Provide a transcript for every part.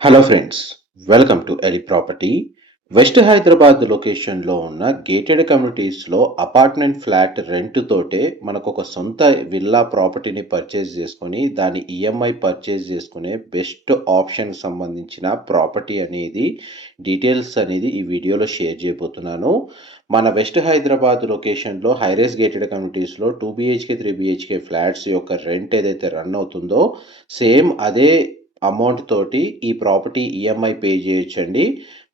Hello friends, welcome to Eli property. West Hyderabad లొకేషన్లో ఉన్న gated కమ్యూనిటీస్లో అపార్ట్మెంట్ ఫ్లాట్ రెంట్ తోటే మనకు ఒక సొంత విల్లా ప్రాపర్టీని పర్చేజ్ చేసుకొని దాని ఈఎంఐ పర్చేజ్ చేసుకునే బెస్ట్ ఆప్షన్ సంబంధించిన ప్రాపర్టీ అనేది డీటెయిల్స్ అనేది ఈ వీడియోలో షేర్ చేయబోతున్నాను. మన వెస్ట్ హైదరాబాద్ లొకేషన్లో హైరేస్ గేటెడ్ కమ్యూనిటీస్లో 2 BHK 3 BHK ఫ్లాట్స్ యొక్క రెంట్ ఏదైతే రన్ అవుతుందో సేమ్ అదే అమౌంట్ తోటి ఈ ప్రాపర్టీ ఈఎంఐ పే చేయొచ్చండి.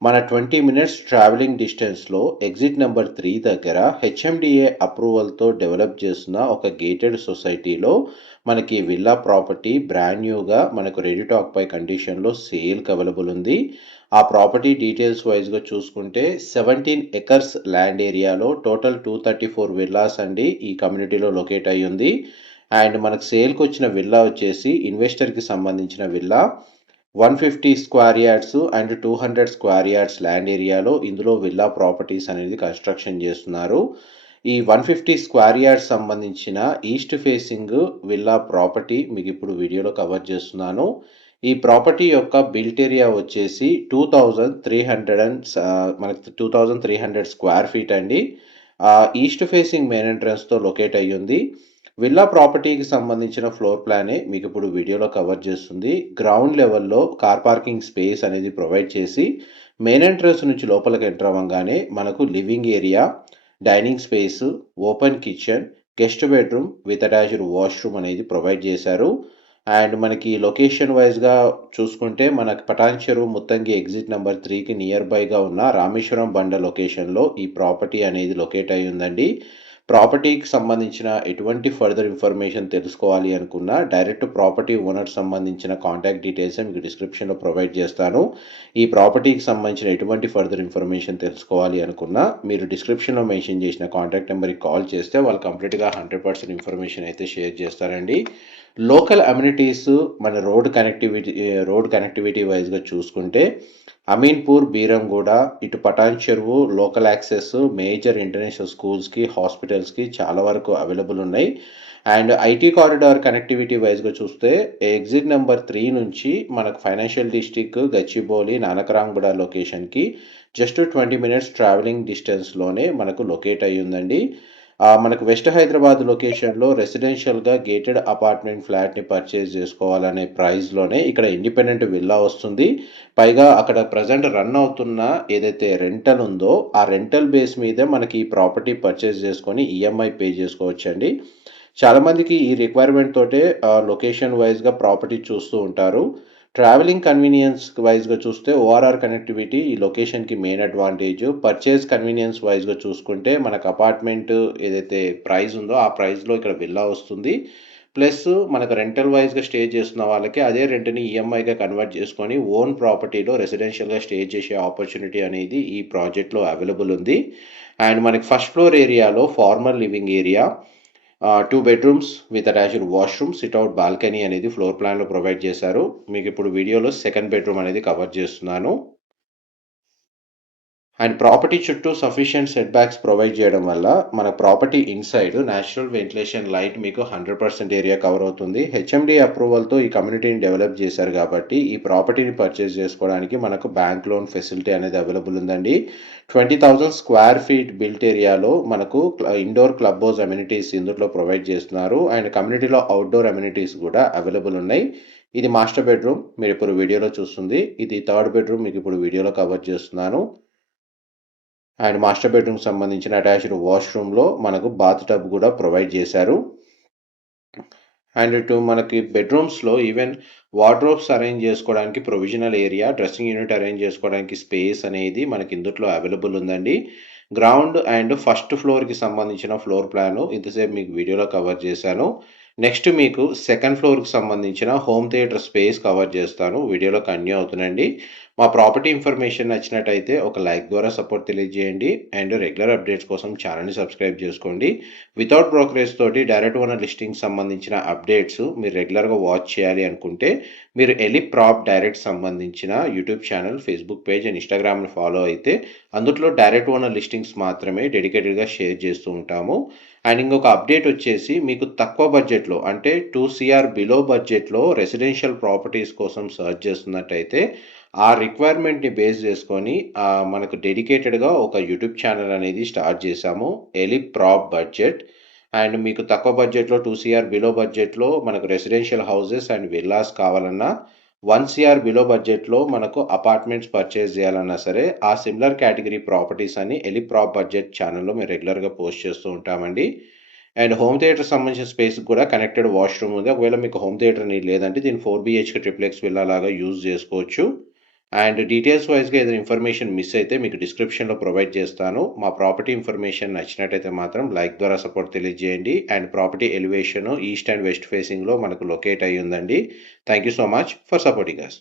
మన 20 మినిట్స్ ట్రావెలింగ్ డిస్టెన్స్లో ఎగ్జిట్ నెంబర్ 3 దగ్గర హెచ్ఎండిఏ అప్రూవల్తో డెవలప్ చేస్తున్న ఒక గేటెడ్ సొసైటీలో మనకి విల్లా ప్రాపర్టీ బ్రాండ్ న్యూగా మనకు రెడీ టు ఆక్యుపై కండిషన్లో సేల్కి అవైలబుల్ ఉంది. ఆ ప్రాపర్టీ డీటెయిల్స్ వైజ్గా చూసుకుంటే 17 ఎకర్స్ ల్యాండ్ ఏరియాలో టోటల్ 234 విల్లాస్ అండి ఈ కమ్యూనిటీలో లొకేట్ అయ్యి ఉంది. అండ్ మనకు సేల్కి వచ్చిన విల్లా వచ్చేసి ఇన్వెస్టర్కి సంబంధించిన villa 150 square yards and 200 square yards land ఏరియాలో ఇందులో విల్లా ప్రాపర్టీస్ అనేది కన్స్ట్రక్షన్ చేస్తున్నారు. ఈ 150 స్క్వేర్ యార్డ్స్ సంబంధించిన ఈస్ట్ ఫేసింగ్ విల్లా ప్రాపర్టీ మీకు ఇప్పుడు వీడియోలో కవర్ చేస్తున్నాను. ఈ ప్రాపర్టీ యొక్క బిల్ట్ ఏరియా వచ్చేసి 2300 స్క్వేర్ ఫీట్ అండి. ఈస్ట్ ఫేసింగ్ మెయిన్ ఎంట్రన్స్తో లొకేట్ అయ్యి ఉంది. విల్లా ప్రాపర్టీకి సంబంధించిన ఫ్లోర్ ప్లానే మీకు ఇప్పుడు వీడియోలో కవర్ చేస్తుంది. గ్రౌండ్ లెవెల్లో కార్ పార్కింగ్ స్పేస్ అనేది ప్రొవైడ్ చేసి మెయిన్ ఎంట్రన్స్ నుంచి లోపలికి ఎంటర్ అవ్వగానే మనకు living area, dining space, open kitchen, guest bedroom with attached washroom అనేది ప్రొవైడ్ చేశారు. అండ్ మనకి లొకేషన్ వైజ్గా చూసుకుంటే మనకి పటాన్ చెరువు ముత్తంగి ఎగ్జిట్ నెంబర్ 3కి నియర్ బైగా ఉన్న రామేశ్వరం బండ లొకేషన్లో ఈ ప్రాపర్టీ అనేది లొకేట్ అయి ఉందండి. ప్రాపర్టీకి సంబంధించిన ఎటువంటి ఫర్దర్ ఇన్ఫర్మేషన్ తెలుసుకోవాలి అనుకున్నా డైరెక్ట్ ప్రాపర్టీ ఓనర్ సంబంధించిన కాంటాక్ట్ డీటెయిల్స్ మీకు డిస్క్రిప్షన్లో ప్రొవైడ్ చేస్తాను. ఈ ప్రాపర్టీకి సంబంధించిన ఎటువంటి ఫర్దర్ ఇన్ఫర్మేషన్ తెలుసుకోవాలి అనుకున్నా మీరు డిస్క్రిప్షన్లో మెన్షన్ చేసిన కాంటాక్ట్ నెంబర్కి కాల్ చేస్తే వాళ్ళు కంప్లీట్గా 100% ఇన్ఫర్మేషన్ అయితే షేర్ చేస్తారండి. లోకల్ అమ్యూనిటీస్ మన రోడ్ కనెక్టివిటీ వైజ్గా చూసుకుంటే అమీన్పూర్, బీరంగూడ, ఇటు పటాన్ చెరువు లోకల్ యాక్సెస్ మేజర్ ఇంటర్నేషనల్ స్కూల్స్కి, హాస్పిటల్స్కి చాలా వరకు అవైలబుల్ ఉన్నాయి. అండ్ ఐటీ కారిడార్ కనెక్టివిటీ వైజ్గా చూస్తే ఎగ్జిట్ నెంబర్ 3 నుంచి మనకు ఫైనాన్షియల్ డిస్ట్రిక్ట్ గచ్చిబౌలి, నానక్రాంగూడ లొకేషన్కి జస్ట్ 20 మినిట్స్ ట్రావెలింగ్ డిస్టెన్స్లోనే మనకు లొకేట్ అయ్యి ఉందండి. మనకు వెస్ట్ హైదరాబాద్ లొకేషన్లో రెసిడెన్షియల్గా గేటెడ్ అపార్ట్మెంట్ ఫ్లాట్ని పర్చేజ్ చేసుకోవాలనే ప్రైస్లోనే ఇక్కడ ఇండిపెండెంట్ విల్లా వస్తుంది. పైగా అక్కడ ప్రజెంట్ రన్ అవుతున్న ఏదైతే రెంటల్ ఉందో ఆ రెంటల్ బేస్ మీదే మనకి ఈ ప్రాపర్టీ పర్చేజ్ చేసుకొని ఈఎంఐ పే చేసుకోవచ్చండి. చాలామందికి ఈ రిక్వైర్మెంట్ తోటే లొకేషన్ వైజ్గా ప్రాపర్టీ చూస్తూ ఉంటారు. ట్రావెలింగ్ కన్వీనియన్స్ వైజ్గా చూస్తే ఓఆర్ఆర్ కనెక్టివిటీ ఈ లొకేషన్కి మెయిన్ అడ్వాంటేజ్. పర్చేజ్ కన్వీనియన్స్ వైజ్గా చూసుకుంటే మనకు అపార్ట్మెంట్ ఏదైతే ప్రైస్ ఉందో ఆ ప్రైస్లో ఇక్కడ విల్లా వస్తుంది. ప్లస్ మనకు రెంటల్ వైజ్గా స్టే చేస్తున్న వాళ్ళకి అదే రెంట్ని ఈఎంఐగా కన్వర్ట్ చేసుకొని ఓన్ ప్రాపర్టీలో రెసిడెన్షియల్గా స్టే చేసే ఆపర్చునిటీ అనేది ఈ ప్రాజెక్ట్లో అవైలబుల్ ఉంది. అండ్ మనకి ఫస్ట్ ఫ్లోర్ ఏరియాలో formal living area, 2 bedrooms with attached washroom, sit-out balcony అనేది ఫ్లోర్ ప్లాన్లో ప్రొవైడ్ చేశారు. మీకు ఇప్పుడు వీడియోలో సెకండ్ బెడ్రూమ్ అనేది కవర్ చేస్తున్నాను. అండ్ ప్రాపర్టీ చుట్టూ సఫిషియెంట్ సెట్ బ్యాక్స్ ప్రొవైడ్ చేయడం వల్ల మన property inside natural ventilation light మీకు 100% ఏరియా కవర్ అవుతుంది. హెచ్ఎండి అప్రూవల్తో ఈ కమ్యూనిటీని డెవలప్ చేశారు కాబట్టి ఈ ప్రాపర్టీని పర్చేస్ చేసుకోవడానికి మనకు బ్యాంక్ లోన్ ఫెసిలిటీ అనేది అవైలబుల్ ఉందండి. 20,000 స్క్వేర్ ఫీట్ బిల్ట్ ఏరియాలో మనకు ఇండోర్ క్లబ్ హౌస్ అమ్యూనిటీస్ ఇందులో ప్రొవైడ్ చేస్తున్నారు. అండ్ కమ్యూనిటీలో అవుట్డోర్ అమ్యూనిటీస్ కూడా అవైలబుల్ ఉన్నాయి. ఇది మాస్టర్ బెడ్రూమ్ మీరు ఇప్పుడు వీడియోలో చూస్తుంది. ఇది థర్డ్ బెడ్రూమ్ మీకు ఇప్పుడు వీడియోలో కవర్ చేస్తున్నాను. అండ్ మాస్టర్ బెడ్రూమ్ సంబంధించిన అటాచ్డ్ వాష్రూమ్లో మనకు బాత్ టబ్ కూడా ప్రొవైడ్ చేశారు. అండ్ ఇటు మనకి బెడ్రూమ్స్లో ఈవెన్ వార్డ్రోబ్స్ అరేంజ్ చేసుకోవడానికి provisional area, dressing unit arrange చేసుకోవడానికి స్పేస్ అనేది మనకి ఇందులో అవైలబుల్ ఉందండి. గ్రౌండ్ అండ్ ఫస్ట్ ఫ్లోర్కి సంబంధించిన ఫ్లోర్ ప్లాను ఇంతసేపు మీకు వీడియోలో కవర్ చేశాను. నెక్స్ట్ మీకు సెకండ్ ఫ్లోర్కి సంబంధించిన హోమ్ థియేటర్ స్పేస్ కవర్ చేస్తాను. వీడియోలో కంటిన్యూ అవుతుందండి. మా ప్రాపర్టీ ఇన్ఫర్మేషన్ నచ్చినట్టయితే ఒక లైక్ ద్వారా సపోర్ట్ తెలియజేయండి. అండ్ రెగ్యులర్ అప్డేట్స్ కోసం ఛానల్ని సబ్స్క్రైబ్ చేసుకోండి. వితౌట్ బ్రోకరేజ్ తోటి డైరెక్ట్ ఓనర్ లిస్టింగ్ సంబంధించిన అప్డేట్స్ మీరు రెగ్యులర్గా వాచ్ చేయాలి అనుకుంటే మీరు ఎలి ప్రాప్ డైరెక్ట్ సంబంధించిన YouTube channel, Facebook page and ఇన్స్టాగ్రామ్ని ఫాలో అయితే అందులో డైరెక్ట్ ఓనర్ లిస్టింగ్స్ మాత్రమే డెడికేటెడ్గా షేర్ చేస్తూ ఉంటాము. అండ్ ఇంకొక అప్డేట్ వచ్చేసి మీకు తక్కువ బడ్జెట్‌లో అంటే 2 సీఆర్ బిలో బడ్జెట్‌లో రెసిడెన్షియల్ ప్రాపర్టీస్ కోసం సెర్చ్ చేస్తున్నట్టయితే, ఆ రిక్వైర్మెంట్‌ని బేస్ చేసుకొని మనకు డెడికేటెడ్‌గా ఒక యూట్యూబ్ ఛానల్ అనేది స్టార్ట్ చేశాము. ఎలిప్రాప్ బడ్జెట్. అండ్ మీకు తక్కువ బడ్జెట్‌లో 2 సీఆర్ బిలో బడ్జెట్‌లో మనకు రెసిడెన్షియల్ హౌసెస్ అండ్ విల్లాస్ కావాలన్నా, 1 సీఆర్ బిలో బడ్జెట్‌లో మనకు అపార్ట్మెంట్స్ పర్చేస్ చేయాలన్నా సరే, ఆ సిమిలర్ కేటగిరీ ప్రాపర్టీస్ అని ఎలిప్రాప్ బడ్జెట్ ఛానల్‌లో మేము రెగ్యులర్‌గా పోస్ట్ చేస్తూ ఉంటామండి. అండ్ హోమ్ థియేటర్ సంబంధించిన స్పేస్‌కి కూడా కనెక్టెడ్ వాష్‌రూమ్ ఉంది. ఒకవేళ మీకు హోమ్ థియేటర్ నీడ్ లేదంటే దీన్ని 4 బీహెచ్‌కే ట్రిప్లెక్స్ విల్లా లాగా యూజ్ చేసుకోవచ్చు. అండ్ డీటెయిల్స్ వైస్‌గా ఏదైనా ఇన్ఫర్మేషన్ మిస్ అయితే మీకు డిస్క్రిప్షన్‌లో ప్రొవైడ్ చేస్తాను. మా ప్రాపర్టీ ఇన్ఫర్మేషన్ నచ్చినట్టయితే మాత్రం లైక్ ద్వారా సపోర్ట్ తెలియజేయండి. And property elevation east and west ఫేసింగ్‌లో మనకు లొకేట్ అయ్యి ఉందండి. Thank you so much for supporting us.